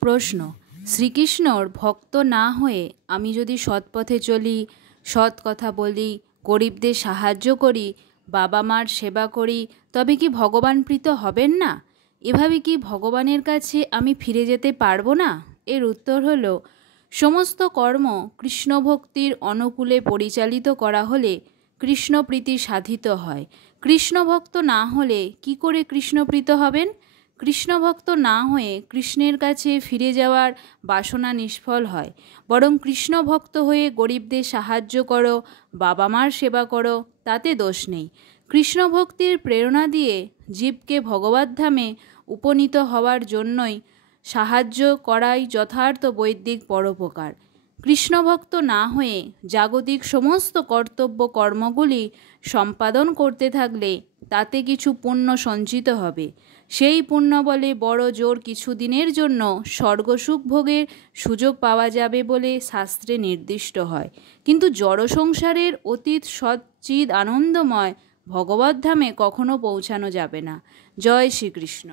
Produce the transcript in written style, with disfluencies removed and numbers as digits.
প্রশ্ন, শ্রীকৃষ্ণর ভক্ত না হয়ে আমি যদি সৎপথে চলি, সৎ কথা বলি, গরিবদের সাহায্য করি, বাবা মার সেবা করি, তবে কি ভগবান প্রীত হবেন না? এভাবে কি ভগবানের কাছে আমি ফিরে যেতে পারবো না? এর উত্তর হল, সমস্ত কর্ম কৃষ্ণ ভক্তির অনুকূলে পরিচালিত করা হলে কৃষ্ণপ্রীতি সাধিত হয়। কৃষ্ণভক্ত না হলে কি করে কৃষ্ণপ্রীত হবেন? কৃষ্ণভক্ত না হয়ে কৃষ্ণের কাছে ফিরে যাওয়ার বাসনা নিষ্ফল হয়। বরং কৃষ্ণভক্ত হয়ে গরিবদের সাহায্য করো, বাবা মার সেবা করো, তাতে দোষ নেই। কৃষ্ণভক্তির প্রেরণা দিয়ে জীবকে ভগবদ্ধামে উপনীত হওয়ার জন্যই সাহায্য করাই যথার্থ বৈদিক পরোপকার। কৃষ্ণভক্ত না হয়ে জাগতিক সমস্ত কর্তব্য কর্মগুলি সম্পাদন করতে থাকলে তাতে কিছু পুণ্য সঞ্চিত হবে। সেই পুণ্য বলে বড় জোর কিছুদিনের জন্য স্বর্গসুখ ভোগের সুযোগ পাওয়া যাবে বলে শাস্ত্রে নির্দিষ্ট হয়। কিন্তু জড় সংসারের অতীত সচ্চিদ আনন্দময় ভগবদ্ধামে কখনো পৌঁছানো যাবে না। জয় শ্রীকৃষ্ণ।